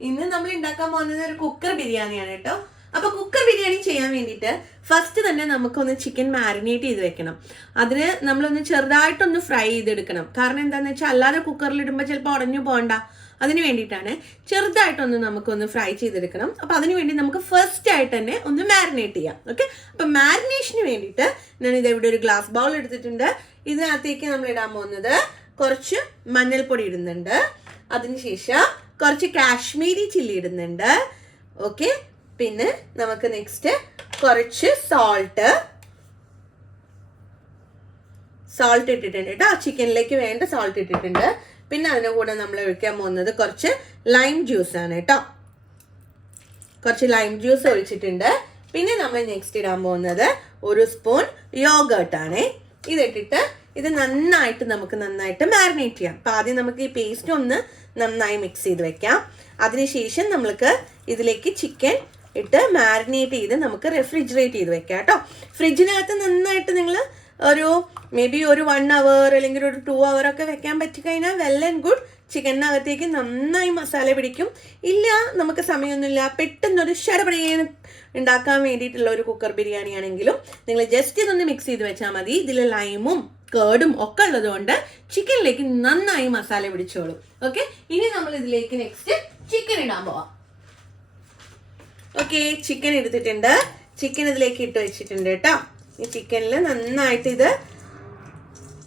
ഇന്ന് നമ്മൾ ഉണ്ടാക്കാൻ പോകുന്നത് ഒരു കുക്കർ ബിരിയാണിയാണ് കേട്ടോ. അപ്പൊ കുക്കർ ബിരിയാണി ചെയ്യാൻ വേണ്ടിയിട്ട് ഫസ്റ്റ് തന്നെ നമുക്കൊന്ന് ചിക്കൻ മാരിനേറ്റ് ചെയ്ത് വെക്കണം. അതിന് നമ്മളൊന്ന് ചെറുതായിട്ടൊന്ന് ഫ്രൈ ചെയ്തെടുക്കണം. കാരണം എന്താണെന്ന് വെച്ചാൽ അല്ലാതെ കുക്കറിൽ ഇടുമ്പോൾ ചിലപ്പോൾ ഉടഞ്ഞു പോകണ്ട. അതിന് വേണ്ടിയിട്ടാണ് ചെറുതായിട്ടൊന്ന് നമുക്കൊന്ന് ഫ്രൈ ചെയ്തെടുക്കണം. അപ്പൊ അതിന് വേണ്ടി നമുക്ക് ഫസ്റ്റ് ആയിട്ട് തന്നെ ഒന്ന് മാരിനേറ്റ് ചെയ്യാം. ഓക്കെ അപ്പൊ മാരിനേഷന് വേണ്ടിയിട്ട് ഞാൻ ഇത് ഇവിടെ ഒരു ഗ്ലാസ് ബൗൾ എടുത്തിട്ടുണ്ട്. ഇതിനകത്തേക്ക് നമ്മൾ ഇടാൻ പോകുന്നത് കുറച്ച് മഞ്ഞൾപ്പൊടി ഇടുന്നുണ്ട്. അതിനുശേഷം കുറച്ച് കാശ്മീരി ചില്ലി ഇടുന്നുണ്ട്. ഓക്കെ പിന്നെ നമുക്ക് നെക്സ്റ്റ് കുറച്ച് സോൾട്ട് സോൾട്ട് ഇട്ടിട്ടുണ്ട് കേട്ടോ. ചിക്കനിലേക്ക് വേണ്ട സോൾട്ട് ഇട്ടിട്ടുണ്ട്. പിന്നെ അതിന്റെ കൂടെ നമ്മൾ ഒഴിക്കാൻ പോകുന്നത് കുറച്ച് ലൈം ജ്യൂസ് ആണ് കേട്ടോ. കുറച്ച് ലൈം ജ്യൂസ് ഒഴിച്ചിട്ടുണ്ട്. പിന്നെ നമ്മൾ നെക്സ്റ്റ് ഇടാൻ പോകുന്നത് ഒരു സ്പൂൺ യോഗേർട്ട് ആണ്. ഇതിട്ടിട്ട് ഇത് നന്നായിട്ട് നമുക്ക് നന്നായിട്ട് മാരിനേറ്റ് ചെയ്യാം. അപ്പം ആദ്യം നമുക്ക് ഈ പേസ്റ്റ് ഒന്ന് നന്നായി മിക്സ് ചെയ്ത് വെക്കാം. അതിനുശേഷം നമ്മൾക്ക് ഇതിലേക്ക് ചിക്കൻ ഇട്ട് മാരിനേറ്റ് ചെയ്ത് നമുക്ക് റെഫ്രിജറേറ്റ് ചെയ്ത് വെക്കാം കേട്ടോ. ഫ്രിഡ്ജിനകത്ത് നന്നായിട്ട് നിങ്ങൾ ഒരു മേ ബി ഒരു വൺ അവർ അല്ലെങ്കിൽ ഒരു ടു അവർ ഒക്കെ വെക്കാൻ പറ്റിക്കഴിഞ്ഞാൽ വെൽ ആൻഡ് ഗുഡ് ചിക്കനകത്തേക്ക് നന്നായി മസാല പിടിക്കും. ഇല്ല നമുക്ക് സമയമൊന്നുമില്ല പെട്ടെന്നൊരു ശരപടിയേന്ന് ഉണ്ടാക്കാൻ വേണ്ടിയിട്ടുള്ള ഒരു കുക്കർ ബിരിയാണി ആണെങ്കിലും നിങ്ങൾ ജസ്റ്റ് ഇതൊന്ന് മിക്സ് ചെയ്ത് വെച്ചാൽ മതി. ഇതിൽ ലൈമും കേടും ഒക്കെ ഉള്ളതുകൊണ്ട് ചിക്കനിലേക്ക് നന്നായി മസാല പിടിച്ചോളും. ഓക്കെ ഇനി നമ്മൾ ഇതിലേക്ക് നെക്സ്റ്റ് ചിക്കൻ ഇടാൻ പോവാം. ഓക്കെ ചിക്കൻ എടുത്തിട്ടുണ്ട്. ചിക്കൻ ഇതിലേക്ക് ഇട്ട് വെച്ചിട്ടുണ്ട് കേട്ടോ. ഈ ചിക്കനിൽ നന്നായിട്ട് ഇത്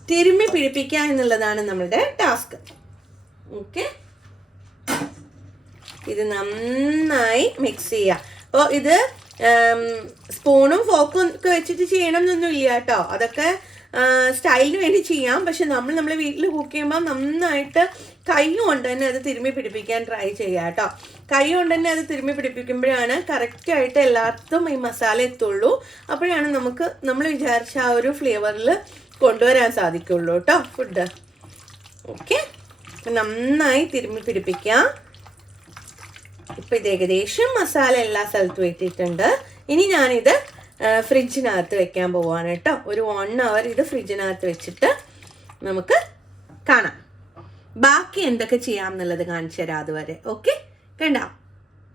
തിരുമ്മി പിടിപ്പിക്കുക എന്നുള്ളതാണ് നമ്മളുടെ ടാസ്ക് ഓക്കെ ഇത് നന്നായി മിക്സ് ചെയ്യുക. അപ്പോൾ ഇത് സ്പൂണും ഫോക്കും ഒക്കെ വെച്ചിട്ട് ചെയ്യണം എന്നൊന്നും ഇല്ല കേട്ടോ. അതൊക്കെ സ്റ്റൈലിന് വേണ്ടി ചെയ്യാം. പക്ഷെ നമ്മൾ നമ്മളെ വീട്ടിൽ കുക്ക് ചെയ്യുമ്പോൾ നന്നായിട്ട് കൈ കൊണ്ട് തന്നെ അത് തിരുമ്മി പിടിപ്പിക്കാൻ ട്രൈ ചെയ്യുക കേട്ടോ. കൈ കൊണ്ട് തന്നെ അത് തിരുമ്മി പിടിപ്പിക്കുമ്പോഴാണ് കറക്റ്റായിട്ട് എല്ലായിടത്തും ഈ മസാല എത്തുള്ളൂ. അപ്പോഴാണ് നമുക്ക് നമ്മൾ വിചാരിച്ച ആ ഒരു ഫ്ലേവറിൽ കൊണ്ടുവരാൻ സാധിക്കുള്ളൂ കേട്ടോ ഫുഡ് ഓക്കെ നന്നായി തിരുമ്മി പിടിപ്പിക്കാം. ഇപ്പം ഇത് ഏകദേശം മസാല എല്ലാ സ്ഥലത്തും എത്തിയിട്ടുണ്ട്. ഇനി ഞാനിത് ഫ്രിഡ്ജിനകത്ത് വെക്കാൻ പോവാണ് കേട്ടോ. ഒരു വൺ അവർ ഇത് ഫ്രിഡ്ജിനകത്ത് വെച്ചിട്ട് നമുക്ക് കാണാം. ബാക്കി എന്തൊക്കെ ചെയ്യാം എന്നുള്ളത് കാണിച്ചു തരാം അതുവരെ. ഓക്കെ കണ്ട?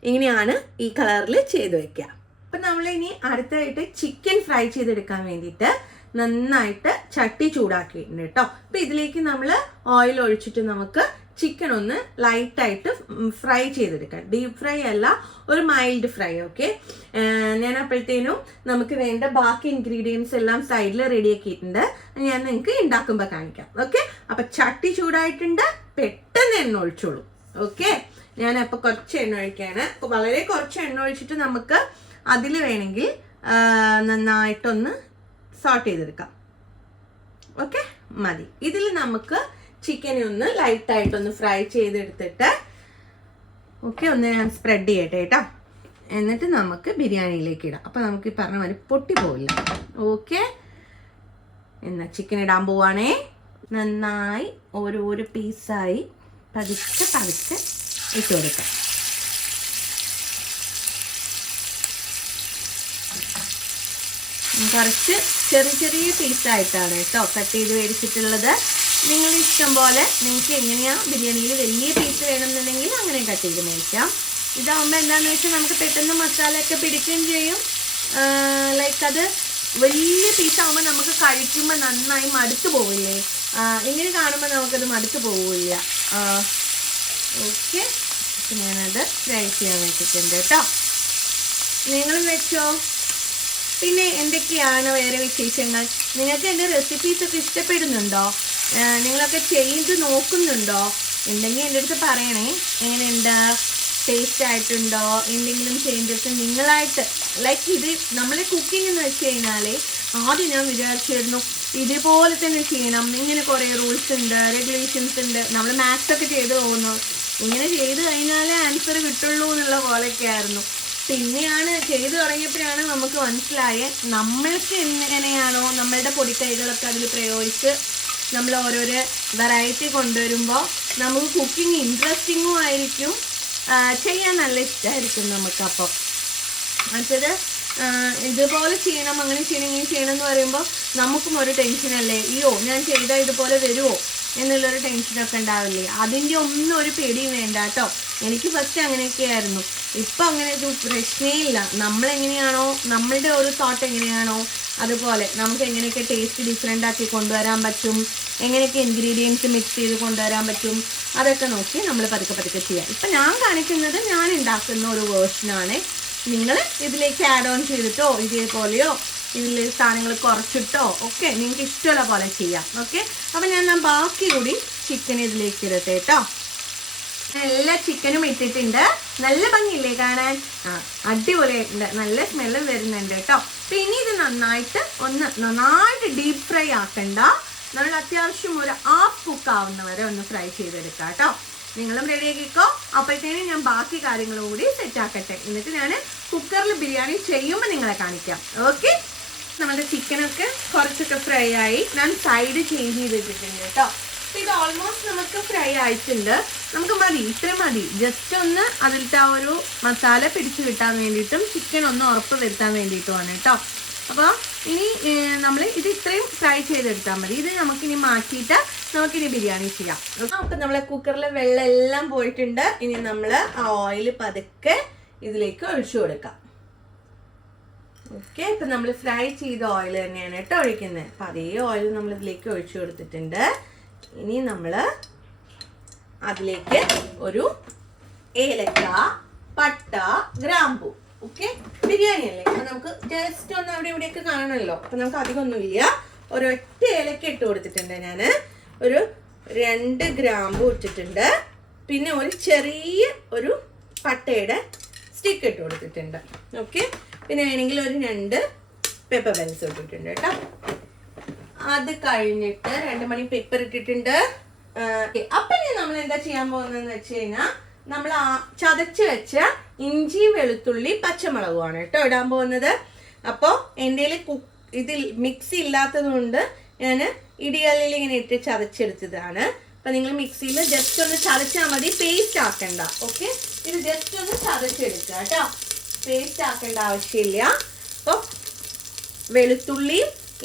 ഇങ്ങനെയാണ് ഈ കളറിൽ ചെയ്ത് വെക്കുക. അപ്പം നമ്മൾ ഇനി അടുത്തായിട്ട് ചിക്കൻ ഫ്രൈ ചെയ്തെടുക്കാൻ വേണ്ടിയിട്ട് നന്നായിട്ട് ചട്ടി ചൂടാക്കിയിട്ടുണ്ട് കേട്ടോ. അപ്പം ഇതിലേക്ക് നമ്മൾ ഓയിൽ ഒഴിച്ചിട്ട് നമുക്ക് ചിക്കൻ ഒന്ന് ലൈറ്റായിട്ട് ഫ്രൈ ചെയ്തെടുക്കാം ഡീപ്പ് ഫ്രൈ അല്ല ഒരു മൈൽഡ് ഫ്രൈ ഓക്കെ ഞാൻ അപ്പോഴത്തേനും നമുക്ക് വേണ്ട ബാക്കി ഇൻഗ്രീഡിയൻസ് എല്ലാം സൈഡിൽ റെഡിയാക്കിയിട്ടുണ്ട് ഞാൻ നിങ്ങൾക്ക് ഉണ്ടാക്കുമ്പോൾ കാണിക്കാം ഓക്കെ അപ്പം ചട്ടി ചൂടായിട്ടുണ്ട് പെട്ടെന്ന് എണ്ണ ഒഴിച്ചോളൂ ഓക്കെ ഞാൻ അപ്പോൾ കുറച്ച് എണ്ണ ഒഴിക്കുകയാണ് വളരെ കുറച്ച് എണ്ണ ഒഴിച്ചിട്ട് നമുക്ക് അതിൽ വേണമെങ്കിൽ നന്നായിട്ടൊന്ന് സോട്ട് ചെയ്തെടുക്കാം ഓക്കെ മതി. ഇതിൽ നമുക്ക് ചിക്കനെ ഒന്ന് ലൈറ്റായിട്ടൊന്ന് ഫ്രൈ ചെയ്തെടുത്തിട്ട് ഓക്കെ ഒന്ന് ഞാൻ സ്പ്രെഡ് ചെയ്യട്ടെ കേട്ടോ എന്നിട്ട് നമുക്ക് ബിരിയാണിയിലേക്ക് ഇടാം. അപ്പോൾ നമുക്ക് ഈ പറഞ്ഞ മാതിരി പൊട്ടി പോവില്ല. ഓക്കെ എന്നാ ചിക്കൻ ഇടാൻ പോവാണേ. നന്നായി ഓരോരോ പീസായി പതുക്കെ പതുക്കെ ഇട്ട് കൊടുക്കാം. കുറച്ച് ചെറിയ ചെറിയ പീസായിട്ടാണ് കേട്ടോ കട്ട് ചെയ്ത് മേടിച്ചിട്ടുള്ളത് നിങ്ങൾ ഇഷ്ടം പോലെ നിങ്ങൾക്ക് എങ്ങനെയാ ബിരിയാണിയിൽ വലിയ പീസ് വേണമെന്നുണ്ടെങ്കിൽ അങ്ങനെ കട്ട് ചെയ്ത് മേടിക്കാം. ഇതാവുമ്പോൾ എന്താണെന്ന് വെച്ചാൽ നമുക്ക് പെട്ടെന്ന് മസാലയൊക്കെ പിടിക്കുകയും ചെയ്യും. ലൈക്ക് അത് വലിയ പീസാവുമ്പോൾ നമുക്ക് കഴിക്കുമ്പോൾ നന്നായി മടുത്തു പോവില്ലേ? ഇങ്ങനെ കാണുമ്പോൾ നമുക്കത് മടുത്തു പോവില്ല. ഓക്കെ ഞാനത് ഫ്രൈ ചെയ്യാൻ വെച്ചിട്ടുണ്ട് കേട്ടോ നിങ്ങൾ വെച്ചോ? പിന്നെ എന്തൊക്കെയാണ് വേറെ വിശേഷങ്ങൾ? നിങ്ങൾക്ക് എന്റെ റെസിപ്പീസൊക്കെ ഇഷ്ടപ്പെടുന്നുണ്ടോ? നിങ്ങളൊക്കെ ചെയ്ത് നോക്കുന്നുണ്ടോ? ഉണ്ടെങ്കിൽ എന്റെ അടുത്ത് പറയണേ. എങ്ങനെയുണ്ട്? ടേസ്റ്റ് ആയിട്ടുണ്ടോ? എന്തെങ്കിലും ചേഞ്ചസ് നിങ്ങളായിട്ട്. ലൈക്ക് ഇത് നമ്മളെ കുക്കിംഗ് എന്ന് വെച്ച് കഴിഞ്ഞാൽ ആദ്യം ഞാൻ വിചാരിച്ചിരുന്നു ഇതുപോലെ തന്നെ ചെയ്യണം. ഇങ്ങനെ കുറേ റൂൾസ് ഉണ്ട് റെഗുലേഷൻസ് ഉണ്ട്. നമ്മൾ മാത്സ് ഒക്കെ ചെയ്ത് പോകുന്നു. ഇങ്ങനെ ചെയ്ത് കഴിഞ്ഞാലേ ആൻസർ കിട്ടുള്ളൂ എന്നുള്ള പോലെയൊക്കെ ആയിരുന്നു. പിന്നെയാണ് ചെയ്തു തുടങ്ങിയപ്പോഴാണ് നമുക്ക് മനസ്സിലായത് നമ്മൾക്ക് എങ്ങനെയാണോ നമ്മളുടെ പൊടിക്കൈകളൊക്കെ അതിൽ പ്രയോഗിച്ച് നമ്മൾ ഓരോരോ വെറൈറ്റി കൊണ്ടുവരുമ്പോൾ നമുക്ക് കുക്കിംഗ് ഇൻട്രസ്റ്റിങ്ങും ആയിരിക്കും. ചെയ്യാൻ നല്ല ഇഷ്ടമായിരിക്കും നമുക്കപ്പോൾ ആ, ഇതുപോലെ ചെയ്യണം അങ്ങനെ ചെയ്യണം ഇങ്ങനെ ചെയ്യണം എന്ന് പറയുമ്പോൾ നമുക്കും ഒരു ടെൻഷനല്ലേ അയ്യോ ഞാൻ ചെയ്താൽ ഇതുപോലെ വരുമോ എന്നുള്ളൊരു ടെൻഷനൊക്കെ ഉണ്ടാവില്ലേ? അതിന്റെ ഒന്നും ഒരു പേടിയും വേണ്ട കേട്ടോ. എനിക്ക് ഫസ്റ്റ് അങ്ങനെയൊക്കെയായിരുന്നു ഇപ്പം അങ്ങനെ ഒരു പ്രശ്നേ ഇല്ല. നമ്മളെങ്ങനെയാണോ നമ്മളുടെ ഒരു തോട്ട് എങ്ങനെയാണോ അതുപോലെ നമുക്ക് എങ്ങനെയൊക്കെ ടേസ്റ്റ് ഡിഫറെന്റ് ആക്കി കൊണ്ടുവരാൻ പറ്റും എങ്ങനെയൊക്കെ ഇൻഗ്രീഡിയൻസ് മിക്സ് ചെയ്ത് കൊണ്ടുവരാൻ പറ്റും അതൊക്കെ നോക്കി നമ്മൾ പതുക്കെ പതുക്കെ ചെയ്യാം. ഇപ്പം ഞാൻ കാണിക്കുന്നത് ഞാൻ ഉണ്ടാക്കുന്ന ഒരു വേർഷനാണ് നിങ്ങൾ ഇതിലേക്ക് ആഡ് ഓൺ ചെയ്തിട്ടോ ഇതേപോലെയോ ഇതിൽ സാധനങ്ങൾ കുറച്ചിട്ടോ ഒക്കെ നിങ്ങൾക്ക് ഇഷ്ടമുള്ള പോലെ ചെയ്യാം. ഓക്കെ അപ്പം ഞാൻ ബാക്കി കൂടി ചിക്കൻ ഇതിലേക്ക് ഇടട്ടെ കേട്ടോ. എല്ലാ ചിക്കനും ഇട്ടിട്ടുണ്ട്. നല്ല ഭംഗിയില്ലേ കാണാൻ? ആ അടിപൊളിയായിട്ടുണ്ട് നല്ല സ്മെല്ല് വരുന്നുണ്ട് കേട്ടോ. അപ്പം ഇനി ഇത് നന്നായിട്ട് ഒന്ന് നന്നായിട്ട് ഡീപ് ഫ്രൈ ആക്കണ്ട. നമ്മൾ അത്യാവശ്യം ഒരു ഹാഫ് കുക്ക് ആവുന്ന വരെ ഒന്ന് ഫ്രൈ ചെയ്തെടുക്കാം കേട്ടോ. നിങ്ങളും റെഡി ആക്കിക്കോ. അപ്പോഴത്തേനും ഞാൻ ബാക്കി കാര്യങ്ങളും കൂടി സെറ്റ് ആക്കട്ടെ. എന്നിട്ട് ഞാൻ കുക്കറിൽ ബിരിയാണി ചെയ്യുമ്പോൾ നിങ്ങളെ കാണിക്കാം. ഓക്കെ നമ്മുടെ ചിക്കനൊക്കെ കുറച്ചൊക്കെ ഫ്രൈ ആയി. ഞാൻ സൈഡ് ചേഞ്ച് ചെയ്ത് വെച്ചിട്ടുണ്ട് കേട്ടോ ഇത് ഓൾമോസ്റ്റ് നമുക്ക് ഫ്രൈ ആയിട്ടുണ്ട്. നമുക്ക് മതി ഇത്ര മതി. ജസ്റ്റ് ഒന്ന് അതിലത്തെ ആ ഒരു മസാല പിടിച്ചു കിട്ടാൻ വേണ്ടിയിട്ടും ചിക്കൻ ഒന്ന് ഉറപ്പ് വരുത്താൻ വേണ്ടിയിട്ടുമാണ് കേട്ടോ. അപ്പോൾ ഇനി നമ്മൾ ഇത് ഇത്രയും ഫ്രൈ ചെയ്തെടുത്താൽ മതി. ഇത് നമുക്കിനി മാറ്റിയിട്ട് നമുക്കിനി ബിരിയാണി ചെയ്യാം. അപ്പം നമ്മളെ കുക്കറിലെ വെള്ളം എല്ലാം പോയിട്ടുണ്ട്. ഇനി നമ്മൾ ആ ഓയിൽ പതുക്കെ ഇതിലേക്ക് ഒഴിച്ചു കൊടുക്കാം. ഓക്കെ ഇപ്പം നമ്മൾ ഫ്രൈ ചെയ്ത ഓയിൽ തന്നെയാണ് കേട്ടോ ഒഴിക്കുന്നത്. അപ്പം അതേ ഓയിൽ നമ്മൾ ഇതിലേക്ക് ഒഴിച്ചു കൊടുത്തിട്ടുണ്ട്. ഇനി നമ്മൾ അതിലേക്ക് ഒരു ഏലക്ക പട്ട ഗ്രാമ്പു. ഓക്കെ ബിരിയാണി അല്ലേ? അപ്പം നമുക്ക് ജസ്റ്റ് ഒന്ന് അവിടെ ഇവിടെയൊക്കെ കാണണമല്ലോ. അപ്പം നമുക്ക് അധികമൊന്നുമില്ല. ഒരൊറ്റ ഏലക്ക ഇട്ട് കൊടുത്തിട്ടുണ്ട് ഞാൻ ഒരു രണ്ട് ഗ്രാമ്പു ഇട്ടിട്ടുണ്ട്. പിന്നെ ഒരു ചെറിയ ഒരു പട്ടയുടെ സ്റ്റിക്ക് ഇട്ട് കൊടുത്തിട്ടുണ്ട്. ഓക്കെ പിന്നെ വേണമെങ്കിൽ ഒരു രണ്ട് പേപ്പർ ബെൽസ് ഇട്ടിട്ടുണ്ട് കേട്ടോ. അത് കഴിഞ്ഞിട്ട് രണ്ട് മണി പേപ്പർ ഇട്ടിട്ടുണ്ട്. അപ്പൊ ഇനി നമ്മൾ എന്താ ചെയ്യാൻ പോകുന്നതെന്ന് വെച്ച് കഴിഞ്ഞാൽ നമ്മൾ ചതച്ച് വെച്ച ഇഞ്ചി വെളുത്തുള്ളി പച്ചമുളകുമാണ് കേട്ടോ ഇടാൻ പോകുന്നത്. അപ്പോൾ എന്റെ കുക്ക് ഇതിൽ മിക്സി ഇല്ലാത്തത് കൊണ്ട് ഞാൻ ഇടികല്ലിൽ ഇങ്ങനെ ഇട്ട് ചതച്ചെടുത്തതാണ്. അപ്പം നിങ്ങൾ മിക്സിയിൽ ജസ്റ്റ് ഒന്ന് ചതച്ചാൽ മതി. പേസ്റ്റ് ആക്കണ്ട. ഓക്കെ ഇത് ജസ്റ്റ് ഒന്ന് ചതച്ചെടുക്കുക കേട്ടോ. പേസ്റ്റ് ആക്കേണ്ട ആവശ്യമില്ല. അപ്പോൾ വെളുത്തുള്ളി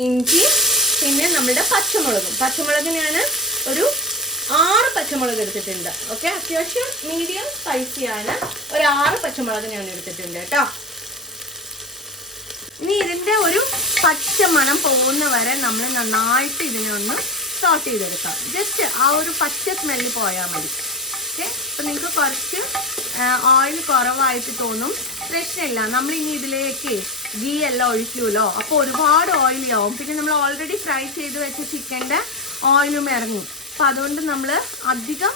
ഇഞ്ചി പിന്നെ നമ്മുടെ പച്ചമുളകും. പച്ചമുളക് ഞാൻ ഒരു ആറ് പച്ചമുളക് എടുത്തിട്ടുണ്ട്. ഓക്കെ അത്യാവശ്യം മീഡിയം സ്പൈസിയാണ് ഒരു ആറ് പച്ചമുളക് ഞാൻ എടുത്തിട്ടുണ്ട് കേട്ടോ. ഇനി ഇതിന്റെ ഒരു പച്ച മണം പോകുന്ന വരെ നമ്മൾ നന്നായിട്ട് ഇതിനെ ഒന്ന് സോട്ട് ചെയ്തെടുക്കാം. ജസ്റ്റ് ആ ഒരു പച്ച സ്മെല്ല് പോയാൽ മതി. ഓക്കെ അപ്പം നിങ്ങൾക്ക് കുറച്ച് ഓയിൽ കുറവായിട്ട് തോന്നും. പ്രശ്നമില്ല. നമ്മൾ ഇനി ഇതിലേക്ക് ഗീ എല്ലാം ഒഴിക്കുമല്ലോ അപ്പോൾ ഒരുപാട് ഓയിലി ആവും. പിന്നെ നമ്മൾ ഓൾറെഡി ഫ്രൈ ചെയ്ത് വെച്ച ചിക്കന്റെ ഓയിലും ഇറങ്ങും. അപ്പം അതുകൊണ്ട് നമ്മൾ അധികം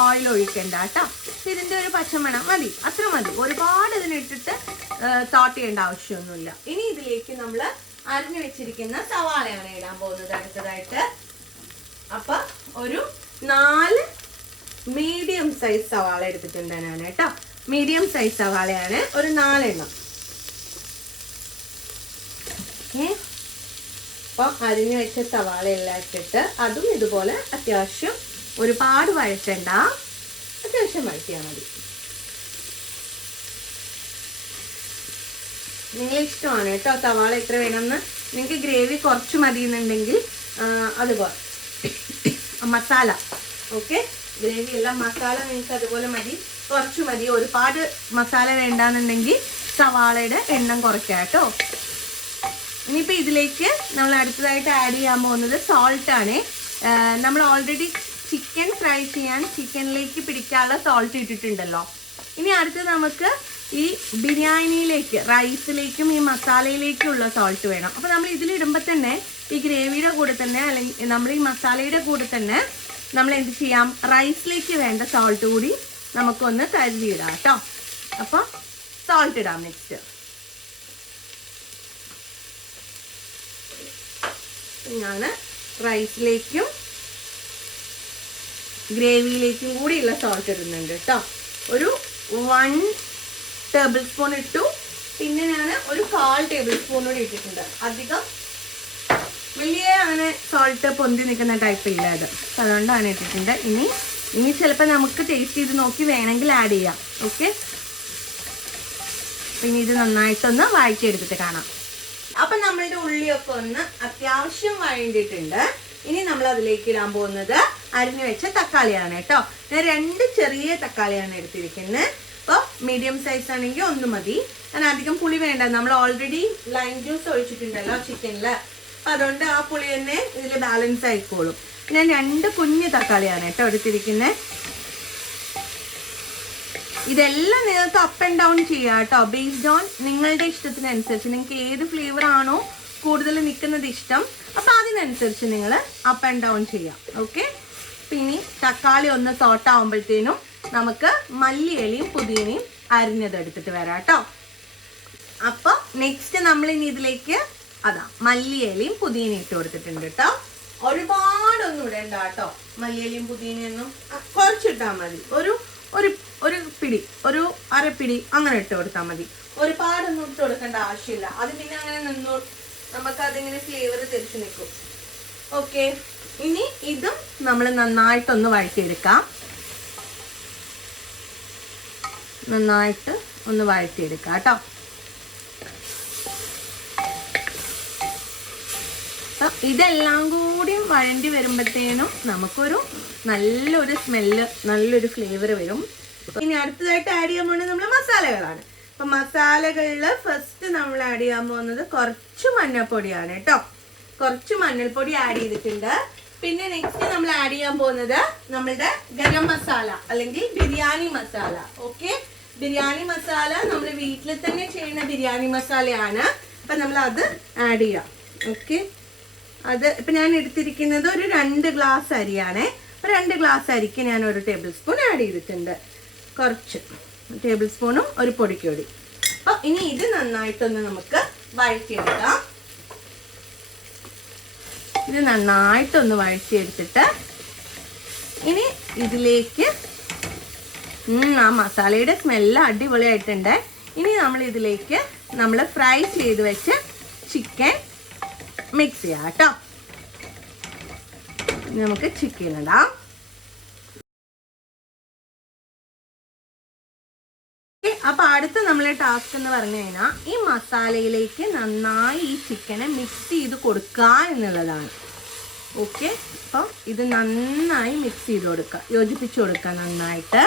ഓയിൽ ഒഴിക്കണ്ട കേട്ടോ. ഇതിന്റെ ഒരു പച്ചമണം മതി. അത്ര മതി. ഒരുപാട് ഇതിനിട്ടിട്ട് തോട്ട് ചെയ്യേണ്ട ആവശ്യമൊന്നുമില്ല. ഇനി ഇതിലേക്ക് നമ്മൾ അരിഞ്ഞു വെച്ചിരിക്കുന്ന സവാളയാണ് ഇടാൻ പോകുന്നത് അടുത്തതായിട്ട്. അപ്പൊ ഒരു നാല് മീഡിയം സൈസ് സവാള എടുത്തിട്ടുണ്ട് ഞാൻ കേട്ടോ. മീഡിയം സൈസ് സവാളയാണ് ഒരു നാലെണ്ണം. ഓക്കെ അപ്പം അരിഞ്ഞു വെച്ച സവാള എല്ലാം ഇട്ടിട്ട് അതും ഇതുപോലെ അത്യാവശ്യം ഒരുപാട് വഴറ്റണ്ട. അത്യാവശ്യം വഴറ്റിയാൽ മതി. നിങ്ങൾ ഇഷ്ടമാണ് കേട്ടോ സവാള എത്ര വേണമെന്ന്. നിങ്ങൾക്ക് ഗ്രേവി കുറച്ച് മതി എന്നുണ്ടെങ്കിൽ അതുപോലെ. മസാല. ഓക്കെ? ഗ്രേവി എല്ലാം മസാല നിങ്ങൾക്ക് അതുപോലെ മതി. കുറച്ച് മതി. ഒരുപാട് മസാല വേണ്ടാന്നുണ്ടെങ്കിൽ സവാളയുടെ എണ്ണം കുറയ്ക്കാം കേട്ടോ. ഇനിയിപ്പോൾ ഇതിലേക്ക് നമ്മൾ അടുത്തതായിട്ട് ആഡ് ചെയ്യാൻ പോകുന്നത് സോൾട്ടാണ് നമ്മൾ ഓൾറെഡി ചിക്കൻ ഫ്രൈ ചെയ്യാൻ ചിക്കനിലേക്ക് പിടിക്കാനുള്ള സോൾട്ട് ഇട്ടിട്ടുണ്ടല്ലോ. ഇനി അടുത്ത് നമുക്ക് ഈ ബിരിയാണിയിലേക്ക് റൈസിലേക്കും ഈ മസാലയിലേക്കുള്ള സോൾട്ട് വേണം. അപ്പോൾ നമ്മൾ ഇതിലിടുമ്പോൾ തന്നെ ഈ ഗ്രേവിയുടെ കൂടെ തന്നെ അല്ലെങ്കിൽ നമ്മൾ ഈ മസാലയുടെ കൂടെ തന്നെ നമ്മൾ എന്ത് ചെയ്യാം? റൈസിലേക്ക് വേണ്ട സോൾട്ട് കൂടി നമുക്കൊന്ന് കരുതിയിടാം കേട്ടോ. അപ്പോൾ സോൾട്ട് ഇടാം നെക്സ്റ്റ് ഞാൻ റൈസിലേക്കും ഗ്രേവിയിലേക്കും കൂടിയുള്ള സോൾട്ട് ഇടുന്നുണ്ട് കേട്ടോ ഒരു വൺ ടേബിൾ സ്പൂൺ ഇട്ടു. പിന്നെ ഞാൻ ഒരു കാൽ ടേബിൾ സ്പൂൺ കൂടി ഇട്ടിട്ടുണ്ട്. അധികം വലിയ അങ്ങനെ സോൾട്ട് പൊന്തി നിൽക്കുന്ന ടൈപ്പ് ഇല്ല അത്. അതുകൊണ്ടാണ് ഇട്ടിട്ടുണ്ട്. ഇനി ഇനി ചിലപ്പോൾ നമുക്ക് ടേസ്റ്റ് ചെയ്ത് നോക്കി വേണമെങ്കിൽ ആഡ് ചെയ്യാം. ഓക്കെ പിന്നെ ഇത് നന്നായിട്ടൊന്ന് വഴറ്റിയെടുത്തിട്ട് കാണാം. അപ്പം നമ്മളുടെ ഉള്ളിയൊക്കെ ഒന്ന് അത്യാവശ്യം വഴണ്ടിട്ടുണ്ട് ഇനി നമ്മൾ അതിലേക്ക് ഇടാൻ പോകുന്നത് അരിഞ്ഞു വെച്ച തക്കാളിയാണ് കേട്ടോ. ഞാൻ രണ്ട് ചെറിയ തക്കാളിയാണ് എടുത്തിരിക്കുന്നത്. അപ്പോൾ മീഡിയം സൈസ് ആണെങ്കിൽ ഒന്ന് മതി. ഞാൻ അധികം പുളി വേണ്ട. നമ്മൾ ഓൾറെഡി ലൈം ജ്യൂസ് ഒഴിച്ചിട്ടുണ്ടല്ലോ ചിക്കനിൽ അപ്പം അതുകൊണ്ട് ആ പുളി തന്നെ ഇതിൽ ബാലൻസ് ആയിക്കോളും. ഞാൻ രണ്ട് കുഞ്ഞു തക്കാളിയാണ് കേട്ടോ എടുത്തിരിക്കുന്നത്. ഇതെല്ലാം നിങ്ങൾക്ക് അപ്പ് ആൻഡ് ഡൗൺ ചെയ്യാം കേട്ടോ. ബേസ്ഡ് ഓൺ നിങ്ങളുടെ ഇഷ്ടത്തിനനുസരിച്ച് നിങ്ങൾക്ക് ഏത് ഫ്ലേവർ ആണോ കൂടുതൽ നിൽക്കുന്നത് ഇഷ്ടം. അപ്പം അതിനനുസരിച്ച് നിങ്ങൾ അപ്പ് ആൻഡ് ഡൗൺ ചെയ്യാം. ഓക്കെ പിന്നെ തക്കാളി ഒന്ന് തോട്ടാവുമ്പോഴത്തേനും നമുക്ക് മല്ലിയിലയും പുതിയനയും അരിഞ്ഞത് എടുത്തിട്ട് വരാം കേട്ടോ. അപ്പോൾ നെക്സ്റ്റ് നമ്മൾ ഇനി ഇതിലേക്ക് അതാ മല്ലിയിലയും പുതിയനയും ഇട്ട് കൊടുത്തിട്ടുണ്ട് കേട്ടോ. ഒരുപാടൊന്നും ഇടേണ്ട കേട്ടോ. മല്ലിയിലയും പുതിയനയൊന്നും കുറച്ചിട്ടാൽ മതി. ഒരു ഒരു ഒരു പിടി ഒരു അരപ്പിടി അങ്ങനെ ഇട്ട് കൊടുത്താൽ മതി. ഒരുപാടൊന്നും ഇട്ട് കൊടുക്കേണ്ട ആവശ്യമില്ല. അത് പിന്നെ അങ്ങനെ നിന്നു നമുക്ക് അതിങ്ങനെ ഫ്ലേവർ തിരിച്ചു നിൽക്കും. ഓക്കെ ഇനി ഇതും നമ്മൾ നന്നായിട്ടൊന്ന് വഴറ്റിയെടുക്കാം. നന്നായിട്ട് ഒന്ന് വഴറ്റിയെടുക്കാം കേട്ടോ. അപ്പം ഇതെല്ലാം കൂടിയും വഴണ്ടി വരുമ്പോഴത്തേനും നമുക്കൊരു നല്ലൊരു സ്മെല്ല് നല്ലൊരു ഫ്ലേവർ വരും. ഇനി അടുത്തതായിട്ട് ആഡ് ചെയ്യാൻ പോകുന്നത് നമ്മൾ മസാലകളാണ്. അപ്പം മസാലകളിൽ ഫസ്റ്റ് നമ്മൾ ആഡ് ചെയ്യാൻ പോകുന്നത് കുറച്ച് മഞ്ഞൾപ്പൊടിയാണ് കേട്ടോ. കുറച്ച് മഞ്ഞൾപ്പൊടി ആഡ് ചെയ്തിട്ടുണ്ട്. പിന്നെ നെക്സ്റ്റ് നമ്മൾ ആഡ് ചെയ്യാൻ പോകുന്നത് നമ്മളുടെ ഗരം മസാല അല്ലെങ്കിൽ ബിരിയാണി മസാല. ഓക്കെ ബിരിയാണി മസാല നമ്മൾ വീട്ടിൽ തന്നെ ചെയ്യുന്ന ബിരിയാണി മസാലയാണ്. അപ്പം നമ്മൾ അത് ആഡ് ചെയ്യാം. ഓക്കെ അത് ഇപ്പം ഞാൻ എടുത്തിരിക്കുന്നത് ഒരു രണ്ട് ഗ്ലാസ് അരിയാണേ. രണ്ട് ഗ്ലാസ് അരിക്ക് ഞാൻ ഒരു ടേബിൾ സ്പൂൺ ആഡ് ചെയ്തിട്ടുണ്ട്. കുറച്ച് ടേബിൾ സ്പൂണും ഒരു പൊടിക്കൊടി അപ്പോൾ ഇനി ഇത് നന്നായിട്ടൊന്ന് നമുക്ക് വഴറ്റിയെടുക്കാം. ഇത് നന്നായിട്ടൊന്ന് വഴറ്റിയെടുത്തിട്ട് ഇനി ഇതിലേക്ക് ആ മസാലയുടെ സ്മെല്ല് അടിപൊളിയായിട്ടുണ്ട്. ഇനി നമ്മൾ ഇതിലേക്ക് നമ്മൾ ഫ്രൈ ചെയ്ത് വെച്ച് ചിക്കൻ മിക്സ് ചെയ്യാം കേട്ടോ നമുക്ക് ചിക്കൻ ഇടാം. അപ്പൊ അടുത്ത നമ്മളെ ടാസ്ക് എന്ന് പറഞ്ഞു കഴിഞ്ഞാൽ ഈ മസാലയിലേക്ക് നന്നായി ഈ ചിക്കനെ മിക്സ് ചെയ്ത് കൊടുക്കുക എന്നുള്ളതാണ്. ഓക്കെ അപ്പം ഇത് നന്നായി മിക്സ് ചെയ്ത് കൊടുക്കുക യോജിപ്പിച്ച് കൊടുക്കുക നന്നായിട്ട്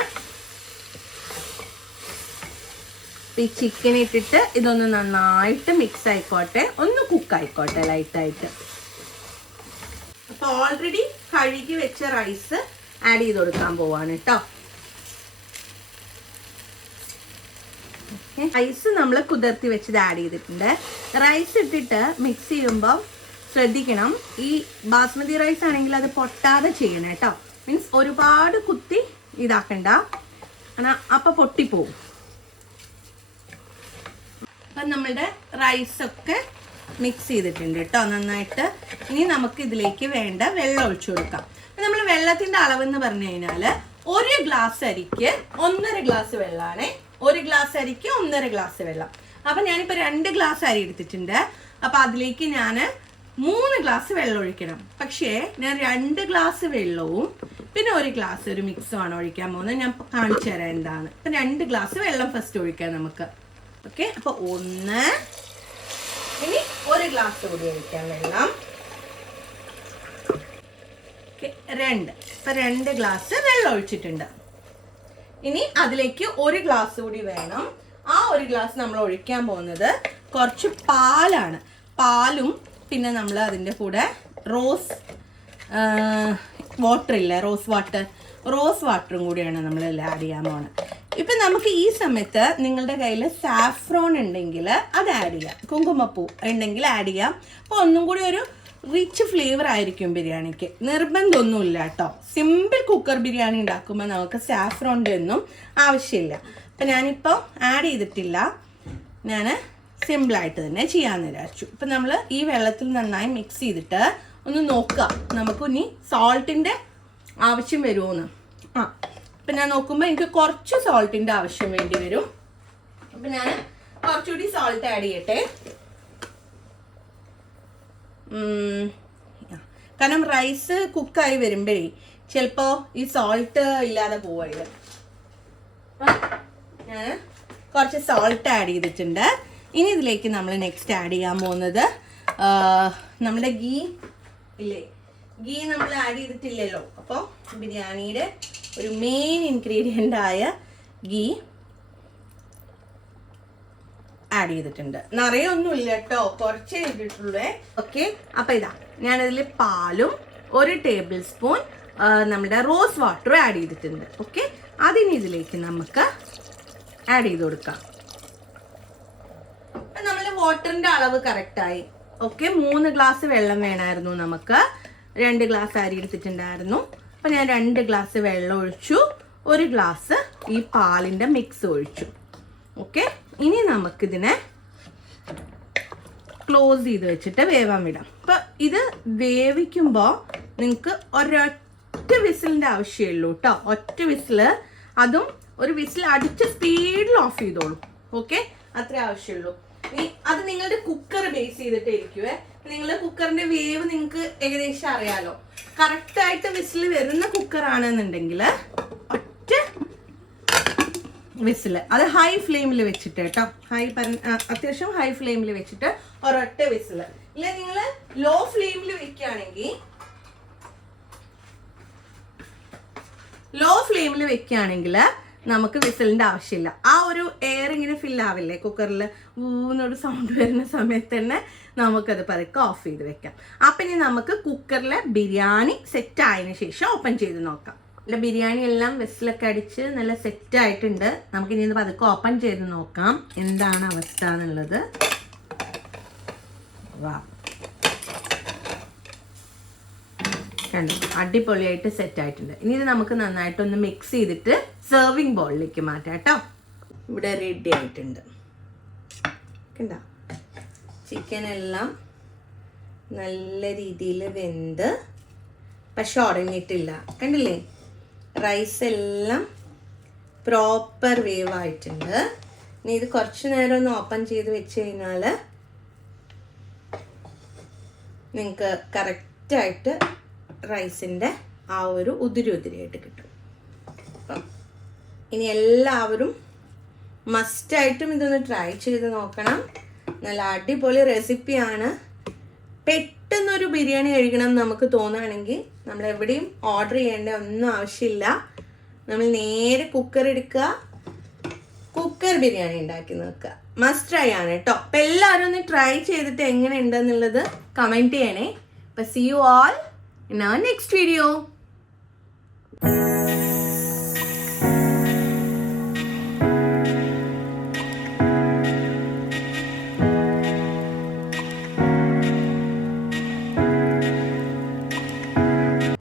അപ്പൊ ഈ ചിക്കൻ ഇട്ടിട്ട് ഇതൊന്ന് നന്നായിട്ട് മിക്സ് ആയിക്കോട്ടെ. ഒന്ന് കുക്ക് ആയിക്കോട്ടെ ലൈറ്റായിട്ട് അപ്പൊ ഓൾറെഡി കഴുകി വെച്ച റൈസ് ആഡ് ചെയ്ത് കൊടുക്കാൻ പോവാണ് കേട്ടോ റൈസ് നമ്മൾ കുതിർത്തി വെച്ചത് ആഡ് ചെയ്തിട്ടുണ്ട്. റൈസ് ഇട്ടിട്ട് മിക്സ് ചെയ്യുമ്പോൾ ശ്രദ്ധിക്കണം. ഈ ബാസ്മതി റൈസ് ആണെങ്കിൽ അത് പൊട്ടാതെ ചെയ്യണം കേട്ടോ മീൻസ് ഒരുപാട് കുത്തി ഇതാക്കണ്ട. അപ്പം പൊട്ടിപ്പോവും. അപ്പം നമ്മളുടെ റൈസൊക്കെ മിക്സ് ചെയ്തിട്ടുണ്ട് കേട്ടോ നന്നായിട്ട് ഇനി നമുക്ക് ഇതിലേക്ക് വേണ്ട വെള്ളം ഒഴിച്ചു കൊടുക്കാം. നമ്മൾ വെള്ളത്തിന്റെ അളവെന്ന് പറഞ്ഞു കഴിഞ്ഞാൽ ഒരു ഗ്ലാസ് അരിക്ക് ഒന്നര ഗ്ലാസ് വെള്ളമാണ് ഒരു ഗ്ലാസ് അരിക്ക് ഒന്നര ഗ്ലാസ് വെള്ളം. അപ്പം ഞാനിപ്പോൾ രണ്ട് ഗ്ലാസ് അരി എടുത്തിട്ടുണ്ട്. അപ്പം അതിലേക്ക് ഞാൻ മൂന്ന് ഗ്ലാസ് വെള്ളം ഒഴിക്കണം. പക്ഷേ ഞാൻ രണ്ട് ഗ്ലാസ് വെള്ളവും പിന്നെ ഒരു ഗ്ലാസ് ഒരു മിക്സുമാണ് ഒഴിക്കാൻ പോകുന്നത്. ഞാൻ കാണിച്ചു തരാം എന്താണ്. അപ്പം രണ്ട് ഗ്ലാസ് വെള്ളം ഫസ്റ്റ് ഒഴിക്കാം നമുക്ക്. ഓക്കെ അപ്പോൾ ഒന്ന് ഇനി ഒരു ഗ്ലാസ് കൂടി ഒഴിക്കാം വെള്ളം. ഓക്കെ രണ്ട്. ഇപ്പം രണ്ട് ഗ്ലാസ് വെള്ളം ഒഴിച്ചിട്ടുണ്ട്. ഇനി അതിലേക്ക് ഒരു ഗ്ലാസ് കൂടി വേണം. ആ ഒരു ഗ്ലാസ് നമ്മൾ ഒഴിക്കാൻ പോകുന്നത് കുറച്ച് പാലാണ്. പാലും പിന്നെ നമ്മൾ അതിന്റെ കൂടെ റോസ് വാട്ടർ ഇല്ല റോസ് വാട്ടർ. റോസ് വാട്ടറും കൂടിയാണ് നമ്മൾ ആഡ് ചെയ്യാൻ പോകുന്നത് ഇപ്പം നമുക്ക് ഈ സമയത്ത് നിങ്ങളുടെ കയ്യിൽ സാഫ്രോൺ ഉണ്ടെങ്കിൽ അത് ആഡ് ചെയ്യാം. കുങ്കുമപ്പൂ ഉണ്ടെങ്കിൽ ആഡ് ചെയ്യാം. അപ്പോൾ ഒന്നും കൂടി ഒരു റിച്ച് ഫ്ലേവർ ആയിരിക്കും ബിരിയാണിക്ക്. നിർബന്ധമൊന്നുമില്ല കേട്ടോ. സിമ്പിൾ കുക്കർ ബിരിയാണി ഉണ്ടാക്കുമ്പോൾ നമുക്ക് സാഫ്രോണിന്റെ ഒന്നും ആവശ്യമില്ല. അപ്പം ഞാനിപ്പോൾ ആഡ് ചെയ്തിട്ടില്ല. ഞാൻ സിമ്പിളായിട്ട് തന്നെ ചെയ്യാമെന്ന് വിചാരിച്ചു. ഇപ്പം നമ്മൾ ഈ വെള്ളത്തിൽ നന്നായി മിക്സ് ചെയ്തിട്ട് ഒന്ന് നോക്കുക. നമുക്ക് ഇനി സോൾട്ടിന്റെ ആവശ്യം വരുമോന്ന്. ആ ഇപ്പം ഞാൻ നോക്കുമ്പോൾ എനിക്ക് കുറച്ച് സോൾട്ടിന്റെ ആവശ്യം വേണ്ടി വരും. അപ്പം ഞാൻ കുറച്ചുകൂടി സോൾട്ട് ആഡ് ചെയ്യട്ടെ. കാരണം റൈസ് കുക്കായി വരുമ്പോഴേ ചിലപ്പോൾ ഈ സോൾട്ട് ഇല്ലാതെ പോവരുത് ഞാൻ കുറച്ച് സോൾട്ട് ആഡ് ചെയ്തിട്ടുണ്ട്. ഇനി ഇതിലേക്ക് നമ്മൾ നെക്സ്റ്റ് ആഡ് ചെയ്യാൻ പോകുന്നത് നമ്മുടെ ഗീ ഇല്ലേ? ഗീ നമ്മൾ ആഡ് ചെയ്തിട്ടില്ലല്ലോ. അപ്പോൾ ബിരിയാണിയുടെ ഒരു മെയിൻ ഇൻഗ്രീഡിയന്റ് ആയ ഗീ ആഡ് ചെയ്തിട്ടുണ്ട്. നിറയൊന്നുമില്ല കേട്ടോ. കുറച്ചേ ഇട്ടിട്ടുള്ളേ ഓക്കെ. അപ്പൊ ഇതാ ഞാനതിൽ പാലും ഒരു ടേബിൾ സ്പൂൺ നമ്മുടെ റോസ് വാട്ടറും ആഡ് ചെയ്തിട്ടുണ്ട്. ഓക്കെ. അതിന് ഇതിലേക്ക് നമുക്ക് ആഡ് ചെയ്ത് കൊടുക്കാം. നമ്മൾ വാട്ടറിന്റെ അളവ് കറക്റ്റായി ഓക്കെ. മൂന്ന് ഗ്ലാസ് വെള്ളം വേണമായിരുന്നു നമുക്ക്. രണ്ട് ഗ്ലാസ് അരി എടുത്തിട്ടുണ്ടായിരുന്നു. അപ്പൊ ഞാൻ രണ്ട് ഗ്ലാസ് വെള്ളം ഒഴിച്ചു. ഒരു ഗ്ലാസ് ഈ പാലിന്റെ മിക്സ് ഒഴിച്ചു. ഓക്കെ? ഇനി നമുക്കിതിനെ ക്ലോസ് ചെയ്ത് വെച്ചിട്ട് വേവാൻ വിടാം. അപ്പൊ ഇത് വേവിക്കുമ്പോൾ നിങ്ങൾക്ക് ഒരൊറ്റ വിസിലിന്റെ ആവശ്യമുള്ളൂ കേട്ടോ ഒറ്റ വിസിൽ അതും ഒരു വിസിൽ അടിച്ച് സ്പീഡിൽ ഓഫ് ചെയ്തോളൂ. ഓക്കെ? അത്രേ ആവശ്യമുള്ളൂ അത് നിങ്ങളുടെ കുക്കർ ബേസ് ചെയ്തിട്ടേ ഇരിക്കുവേ. നിങ്ങളുടെ കുക്കറിന്റെ വേവ് നിങ്ങൾക്ക് ഏകദേശം അറിയാലോ. കറക്റ്റ് ആയിട്ട് വിസിൽ വരുന്ന കുക്കർ ആണെന്നുണ്ടെങ്കിൽ ഒറ്റ വിസിൽ അത് ഹൈ ഫ്ലെയിമിൽ വെച്ചിട്ട് കേട്ടോ. ഹൈ അത്യാവശ്യം ഹൈ ഫ്ലെയിമിൽ വെച്ചിട്ട് ഒരൊറ്റ വിസിൽ ഇല്ല നിങ്ങൾ ലോ ഫ്ലെയിമിൽ വെക്കുകയാണെങ്കിൽ ലോ ഫ്ലെയിമിൽ വെക്കുകയാണെങ്കിൽ നമുക്ക് വിസിലിന്റെ ആവശ്യമില്ല. ആ ഒരു എയർ ഇങ്ങനെ ഫിൽ ആവില്ലേ? കുക്കറിൽ ഊന്നൊരു സൗണ്ട് വരുന്ന സമയത്ത് തന്നെ നമുക്കത് പതുക്കെ ഓഫ് ചെയ്ത് വെക്കാം. അപ്പം ഇനി നമുക്ക് കുക്കറിലെ ബിരിയാണി സെറ്റ് ആയതിനു ശേഷം ഓപ്പൺ ചെയ്ത് നോക്കാം. എന്റെ ബിരിയാണി എല്ലാം വിസിലൊക്കെ അടിച്ച് നല്ല സെറ്റ് ആയിട്ടുണ്ട്. നമുക്ക് ഇനി പതുക്കെ ഓപ്പൺ ചെയ്ത് നോക്കാം. എന്താണ് അവസ്ഥ എന്നുള്ളത്. വാ. കണ്ടു? അടിപൊളിയായിട്ട് സെറ്റ് ആയിട്ടുണ്ട്. ഇനി ഇത് നമുക്ക് നന്നായിട്ടൊന്ന് മിക്സ് ചെയ്തിട്ട് സെർവിങ് ബോളിലേക്ക് മാറ്റാം കേട്ടോ. ഇവിടെ റെഡി ആയിട്ടുണ്ട്. കണ്ട? ചിക്കൻ എല്ലാം നല്ല രീതിയിൽ വെന്ത് പക്ഷെ ഉറങ്ങിയിട്ടില്ല കണ്ടില്ലേ? റൈസ് എല്ലാം പ്രോപ്പർ വേവ് ആയിട്ടുണ്ട്. ഇനി ഇത് കുറച്ച് നേരം ഒന്ന് ഓപ്പൺ ചെയ്ത് വെച്ച് കഴിഞ്ഞാൽ നിങ്ങൾക്ക് കറക്റ്റായിട്ട് റൈസിന്റെ ആ ഒരു ഉതിരി ഉതിരിയായിട്ട് കിട്ടും. അപ്പം ഇനി എല്ലാവരും മസ്റ്റായിട്ടും ഇതൊന്ന് ട്രൈ ചെയ്ത് നോക്കണം. നല്ല അടിപൊളി റെസിപ്പിയാണ് പെട്ടെന്നൊരു ബിരിയാണി കഴിക്കണം നമുക്ക് തോന്നുകയാണെങ്കിൽ നമ്മൾ എവിടെയും ഓർഡർ ചെയ്യേണ്ട ഒന്നും ആവശ്യമില്ല. നമ്മൾ നേരെ കുക്കർ എടുക്കുക. കുക്കർ ബിരിയാണി ഉണ്ടാക്കി നോക്കുക. മസ്റ്റ് ട്രൈ ആണ് കേട്ടോ. അപ്പം എല്ലാവരും ഒന്ന് ട്രൈ ചെയ്തിട്ട് എങ്ങനെ ഉണ്ടെന്നുള്ളത് കമന്റ് ചെയ്യണേ. അപ്പം see you all in our next video